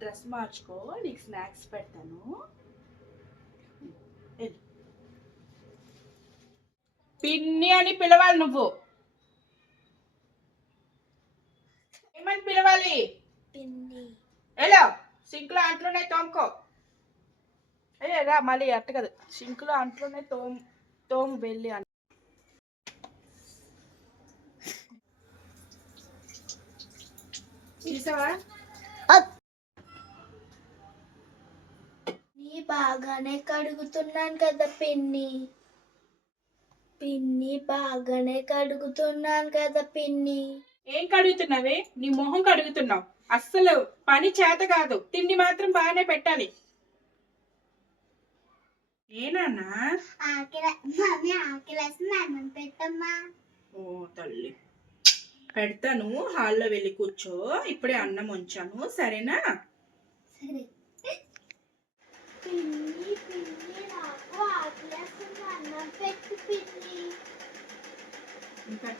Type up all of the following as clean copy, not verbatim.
Dress మార్చుకో, నీకు snacks పెడతాను. పిన్ని అని పిలవాలి. నువ్వు ఏమని పిలవాలి? ఎలా సింక్లో అంట్లోనే తోముకో. రా మళ్ళీ అట్ట కదా, సింక్లో అంట్లోనే తోము వెళ్ళి అని. చూసావా? నీ బాగానే కడుగుతున్నాను కదా పిన్ని. బాగానే కడుగుతున్నాను కదా పిన్ని. ఏం కడుగుతున్నావే? నీ మొహం కడుగుతున్నావు. అస్సలు పని చేత కాదు. తిండి మాత్రం బాగానే పెట్టాలి. ఏనాన్నా? పెట్టమ్మా. ఓ తల్లి, పెడతాను. హాల్లో వెళ్ళి కూర్చో. ఇప్పుడే అన్నం ఉంచాను, సరేనా? సరే. పిన్ని నాకు ఆకలేస్తుంది, అన్నం పెట్టు పిన్ని. ఇంకా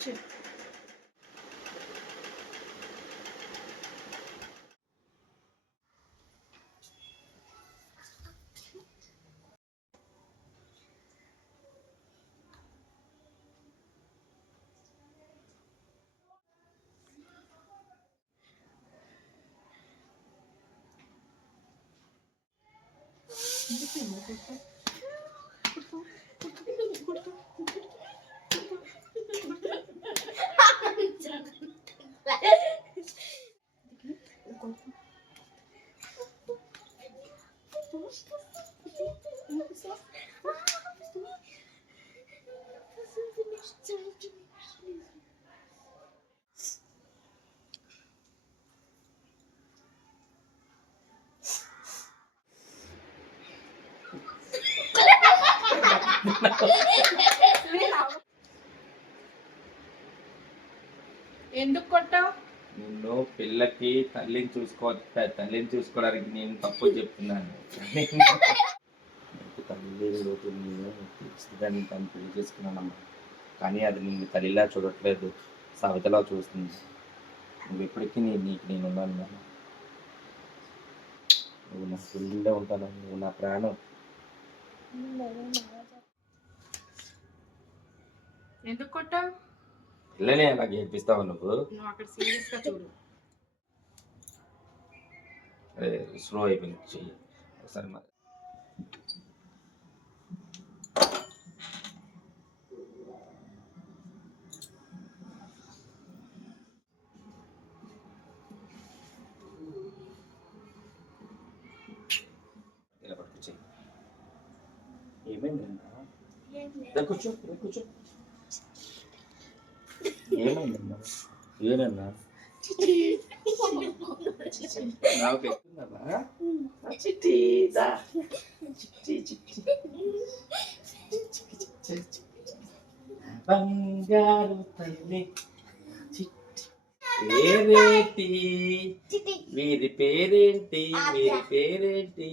ఎందుకు కొట్టావు? నిన్ను పిల్లకి తల్లిని చూసుకోవడానికి నేను తప్పు చెప్తున్నాను. తల్లి దాన్ని తను పెళ్లి చేసుకున్నానమ్మా, కానీ అది నిన్ను తల్లిలా చూడట్లేదు, సవితలా చూస్తుంది. నువ్వు ఎప్పటికీ నీకు నేను ఉన్నాను. నువ్వు నా పెళ్ళిలో ఉంటాను, నువ్వు నా ప్రాణం. ఎందుకు కొట్టావు? పిల్లని అలా గేపిస్తావా నువ్వు? అక్కడ సీరియస్ గా చూడు. స్లో అయిపోయింది చెయ్యి ఒకసారి. మరి ఇలా పట్టుకు చెయ్యి. ఏమైందన్నా? కూర్చో కూర్చో. ఏమైందన్నా? ఏనన్నా? నాకు ఎక్కుతున్నావా? బంగారు తల్లి పేరేంటి? వీరి పేరేంటి?